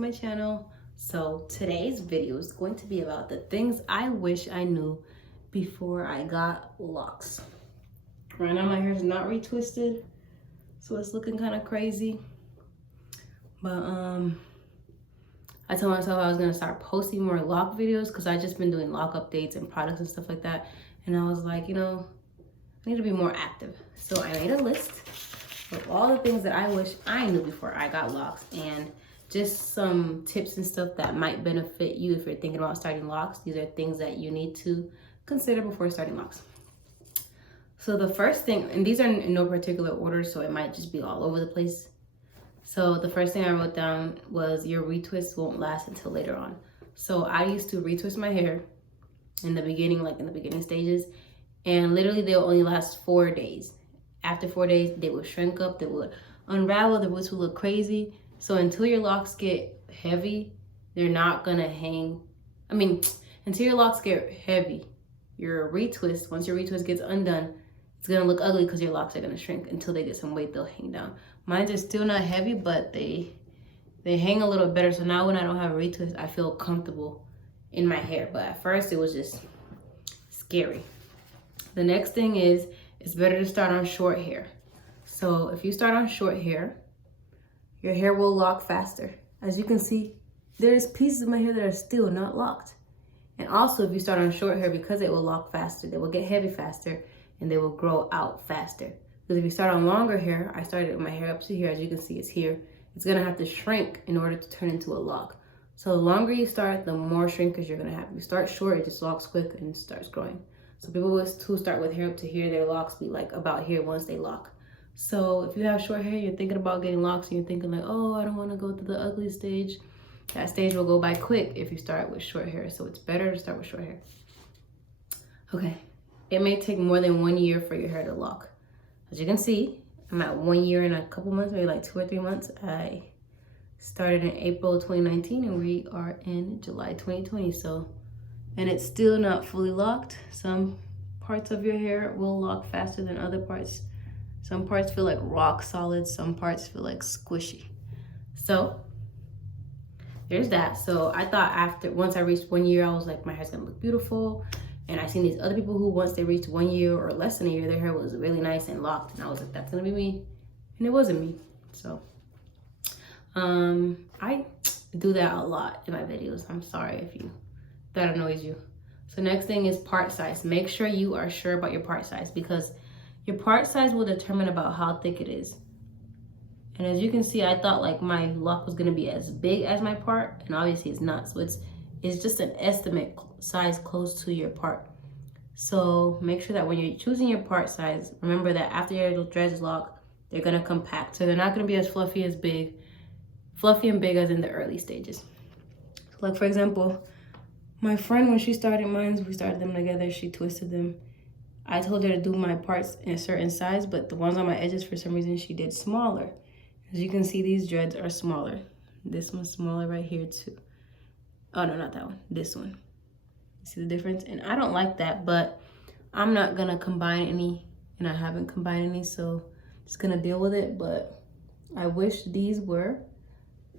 to my channel. So today's video is going to be about the things I wish I knew before I got locks. Right now my hair is not retwisted, so it's looking kind of crazy. But I told myself I was gonna start posting more lock videos because I just been doing lock updates and products and stuff like that. And I was like, you know, I need to be more active. So I made a list of all the things that I wish I knew before I got locks, and just some tips and stuff that might benefit you if you're thinking about starting locks. These are things that you need to consider before starting locks. So the first thing, and these are in no particular order, so it might just be all over the place. So the first thing I wrote down was your retwist won't last until later on. So I used to retwist my hair in the beginning, like in the beginning stages, and literally they'll only last 4 days. After 4 days, they would shrink up, they would unravel, the roots would look crazy. So until your locks get heavy, they're not gonna hang. Until your locks get heavy, your retwist, once your retwist gets undone, it's gonna look ugly because your locks are gonna shrink. Until they get some weight, they'll hang down. Mine are still not heavy, but they hang a little better. So now when I don't have a retwist, I feel comfortable in my hair. But at first it was just scary. The next thing is, it's better to start on short hair. So if you start on short hair, your hair will lock faster. As you can see, there's pieces of my hair that are still not locked. And also if you start on short hair, because it will lock faster, they will get heavy faster and they will grow out faster. Because if you start on longer hair, I started with my hair up to here, as you can see it's here, it's gonna have to shrink in order to turn into a lock. So the longer you start, the more shrinkage you're gonna have. If you start short, it just locks quick and starts growing. So people who start with hair up to here, their locks be like about here once they lock. So if you have short hair, you're thinking about getting locks and you're thinking like, oh, I don't want to go through the ugly stage. That stage will go by quick if you start with short hair. So it's better to start with short hair. Okay, it may take more than 1 year for your hair to lock. As you can see, I'm at 1 year and a couple months, maybe like 2 or 3 months. I started in April 2019 and we are in July 2020. And it's still not fully locked. Some parts of your hair will lock faster than other parts. Some parts feel like rock solid, some parts feel like squishy. So there's that. So I thought once I reached 1 year, I was like, my hair's gonna look beautiful. And I seen these other people who once they reached 1 year or less than a year, their hair was really nice and locked. And I was like, that's gonna be me. And it wasn't me. So I do that a lot in my videos. I'm sorry if that annoys you. So next thing is part size. Make sure you are sure about your part size, because your part size will determine about how thick it is. And as you can see, I thought like my lock was gonna be as big as my part, and obviously it's not. So it's just an estimate size close to your part. So make sure that when you're choosing your part size, remember that after your dreads lock, they're gonna compact. So they're not gonna be as fluffy and big as in the early stages. So like for example, my friend, when she started mine, we started them together, she twisted them. I told her to do my parts in a certain size, but the ones on my edges, for some reason, she did smaller. As you can see, these dreads are smaller. This one's smaller right here too. Oh no, not that one, this one. See the difference? And I don't like that, but I'm not gonna combine any, and I haven't combined any, so just gonna deal with it. But I wish these were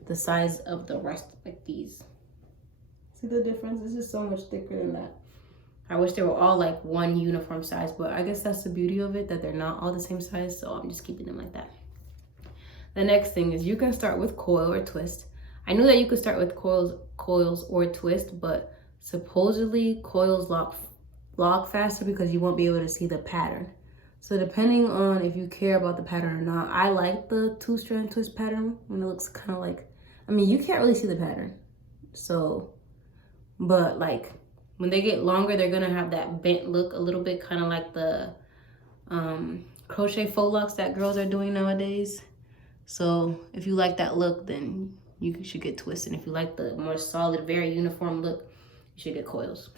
the size of the rest, like these. See the difference? This is so much thicker than that. I wish they were all like one uniform size, but I guess that's the beauty of it, that they're not all the same size, so I'm just keeping them like that. The next thing is you can start with coil or twist. I knew that you could start with coils or twist, but supposedly coils lock faster because you won't be able to see the pattern. So depending on if you care about the pattern or not, I like the 2-strand twist pattern when it looks kind of like, you can't really see the pattern. So, but like when they get longer, they're gonna have that bent look a little bit, kind of like the crochet faux locks that girls are doing nowadays. So if you like that look, then you should get twisted. If you like the more solid, very uniform look, you should get coils.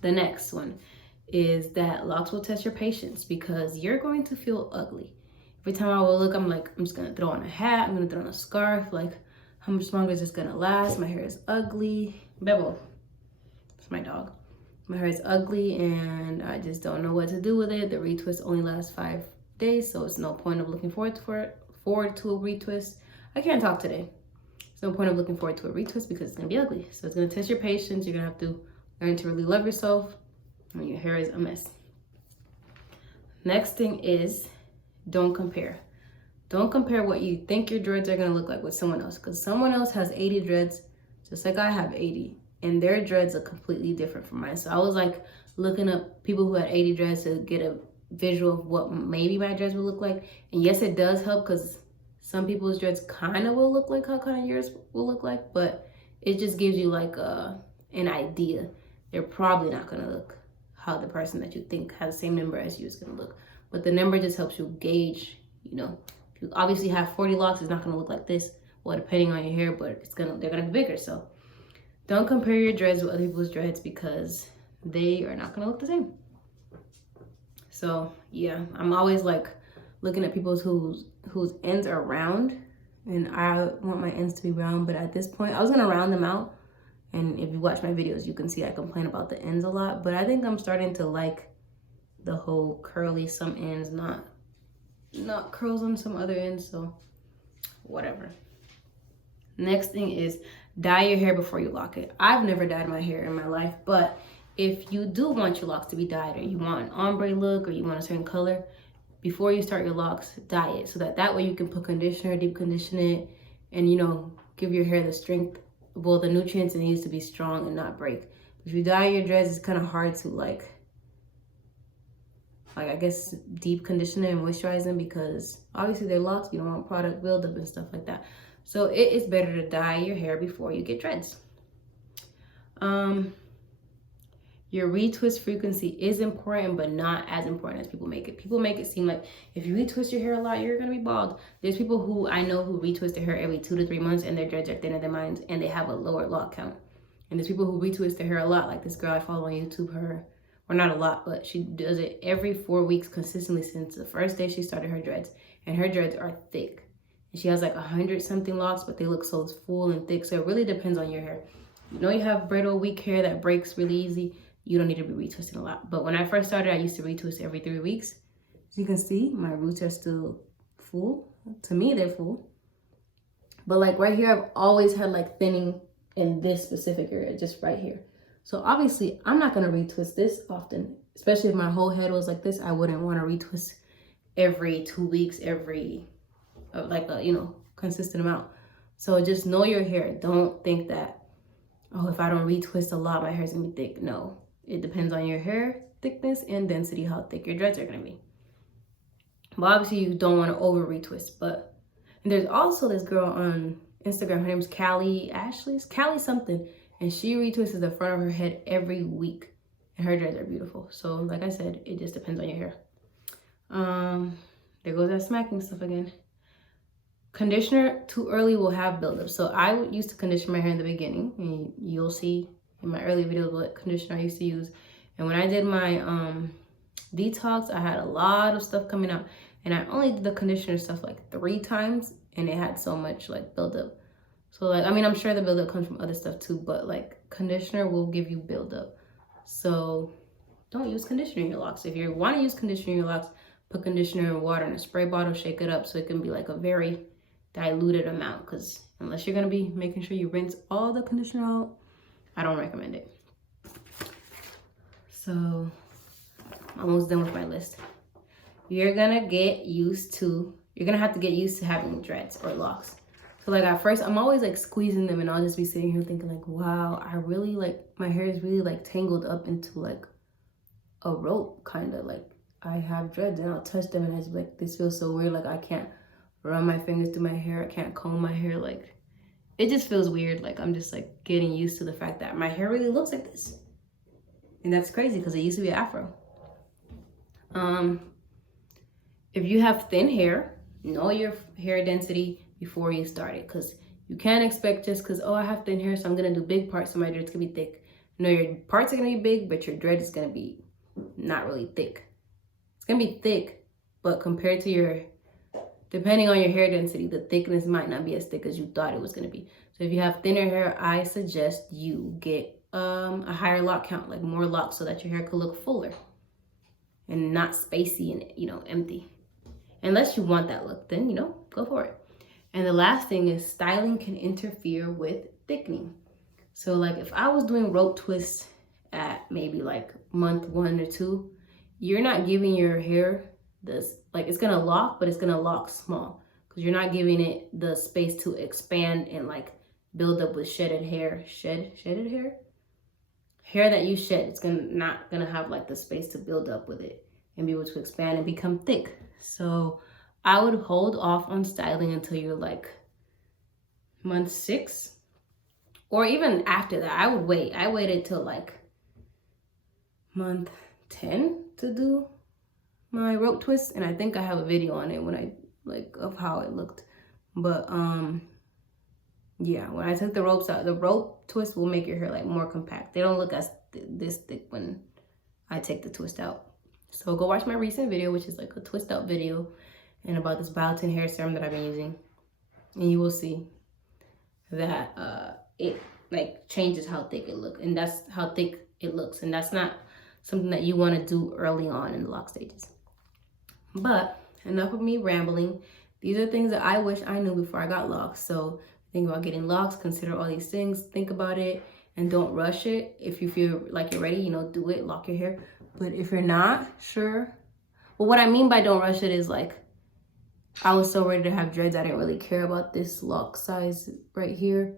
The next one is that locks will test your patience, because you're going to feel ugly. Every time I will look, I'm like, I'm just gonna throw on a hat, I'm gonna throw on a scarf, like how much longer is this gonna last? My hair is ugly. Bebo, it's my dog. My hair is ugly and I just don't know what to do with it. The retwist only lasts 5 days, so it's no point of looking forward to a retwist. I can't talk today. there's no point of looking forward to a retwist because it's gonna be ugly. So it's gonna test your patience. You're gonna have to learn to really love yourself when your hair is a mess. Next thing is, don't compare. Don't compare what you think your dreads are gonna look like with someone else, because someone else has 80 dreads, just like I have 80, and their dreads are completely different from mine. So I was like looking up people who had 80 dreads to get a visual of what maybe my dreads would look like. And yes, it does help because some people's dreads kind of will look like how kind of yours will look like, but it just gives you like an idea. They're probably not gonna look how the person that you think has the same number as you is gonna look. But the number just helps you gauge, you know. If you obviously have 40 locks, it's not gonna look like this. Well, depending on your hair, but they're gonna be bigger. So don't compare your dreads with other people's dreads because they are not gonna look the same. So yeah, I'm always like looking at people's whose ends are round, and I want my ends to be round, but at this point, I was gonna round them out. And if you watch my videos, you can see I complain about the ends a lot, but I think I'm starting to like the whole curly some ends, not curls on some other ends, so whatever. Next thing is dye your hair before you lock it. I've never dyed my hair in my life, but if you do want your locks to be dyed, or you want an ombre look, or you want a certain color, before you start your locks, dye it, so that way you can put conditioner, deep condition it, and, you know, give your hair the strength, well, the nutrients it needs to be strong and not break. If you dye your dreads, it's kind of hard to like I guess deep condition and moisturize them, because obviously they're locks, you don't want product buildup and stuff like that. So it is better to dye your hair before you get dreads. Your retwist frequency is important, but not as important as people make it. People make it seem like if you retwist your hair a lot, you're gonna be bald. There's people who I know who retwist their hair every 2 to 3 months and their dreads are thinner than mine, and they have a lower lock count. And there's people who retwist their hair a lot, like this girl I follow on YouTube, or not a lot, but she does it every 4 weeks consistently since the first day she started her dreads. And her dreads are thick. And she has like 100 something locks, but they look so full and thick. So it really depends on your hair. You know, you have brittle, weak hair that breaks really easy, you don't need to be retwisting a lot. But when I first started, I used to retwist every 3 weeks. As you can see, my roots are still full. To me, they're full. But like right here, I've always had like thinning in this specific area, just right here. So obviously, I'm not gonna retwist this often, especially if my whole head was like this. I wouldn't want to retwist every 2 weeks, like a, you know, consistent amount. So just know your hair. Don't think that, oh, if I don't retwist a lot, my hair's gonna be thick. No, it depends on your hair thickness and density, how thick your dreads are gonna be. But obviously, you don't want to over retwist. But and there's also this girl on Instagram. Her name's Callie something. And she retwists the front of her head every week. And her dreads are beautiful. So like I said, it just depends on your hair. There goes that smacking stuff again. Conditioner too early will have buildup. So I used to condition my hair in the beginning. And you'll see in my early videos what conditioner I used to use. And when I did my detox, I had a lot of stuff coming out. And I only did the conditioner stuff like 3 times. And it had so much like buildup. So like, I mean, I'm sure the buildup comes from other stuff too, but like conditioner will give you buildup. So don't use conditioner in your locks. If you want to use conditioner in your locks, put conditioner in water in a spray bottle, shake it up so it can be like a very diluted amount, because unless you're going to be making sure you rinse all the conditioner out, I don't recommend it. So I'm almost done with my list. You're going to have to get used to having dreads or locks. So like at first, I'm always like squeezing them and I'll just be sitting here thinking like, wow, I really like, my hair is really like tangled up into like a rope kind of. Like I have dreads and I'll touch them and I just be like, this feels so weird. Like I can't run my fingers through my hair. I can't comb my hair. Like it just feels weird. Like I'm just like getting used to the fact that my hair really looks like this. And that's crazy because it used to be afro. If you have thin hair, know your hair density before you start it, because you can't expect just because, oh, I have thin hair, so I'm gonna do big parts so my dreads gonna be thick. No, your parts are gonna be big, but your dread is gonna be not really thick. It's gonna be thick, but compared to depending on your hair density, the thickness might not be as thick as you thought it was gonna be. So if you have thinner hair, I suggest you get a higher lock count, like more locks, so that your hair could look fuller and not spacey and, you know, empty. Unless you want that look, then, you know, go for it. And the last thing is styling can interfere with thickening. So like if I was doing rope twists at maybe like month 1 or 2, you're not giving your hair this, like it's gonna lock, but it's gonna lock small because you're not giving it the space to expand and like build up with shedded hair. Shedded hair? Hair that you shed, it's not gonna have like the space to build up with it and be able to expand and become thick. So I would hold off on styling until you're like month 6, or even after that. I would wait. I waited till like month 10 to do my rope twist, and I think I have a video on it when I like of how it looked. But yeah, when I took the ropes out, the rope twist will make your hair like more compact. They don't look as this thick when I take the twist out. So go watch my recent video, which is like a twist out video, and about this biotin hair serum that I've been using, and you will see that it like changes how thick it looks, and that's how thick it looks, and that's not something that you want to do early on in the lock stages. But enough of me rambling. These are things that I wish I knew before I got locks. So think about getting locks, consider all these things, think about it, and don't rush it. If you feel like you're ready, you know, do it, lock your hair. But if you're not sure, well, what I mean by don't rush it is like, I was so ready to have dreads, I didn't really care about this lock size right here.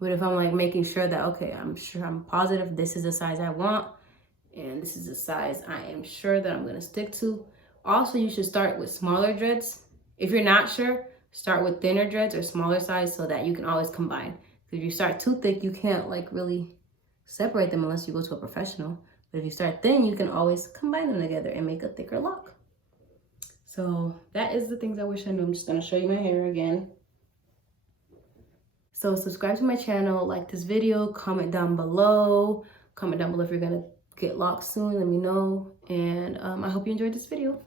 But if I'm like making sure that, okay, I'm positive this is the size I want, and this is the size I am sure that I'm gonna stick to. Also, you should start with smaller dreads. If you're not sure, start with thinner dreads or smaller size so that you can always combine. If you start too thick, you can't like really separate them unless you go to a professional. But if you start thin, you can always combine them together and make a thicker lock. So that is the things I wish I knew. I'm just gonna show you my hair again. So subscribe to my channel, like this video, comment down below. Comment down below if you're gonna get locks soon, let me know. And I hope you enjoyed this video.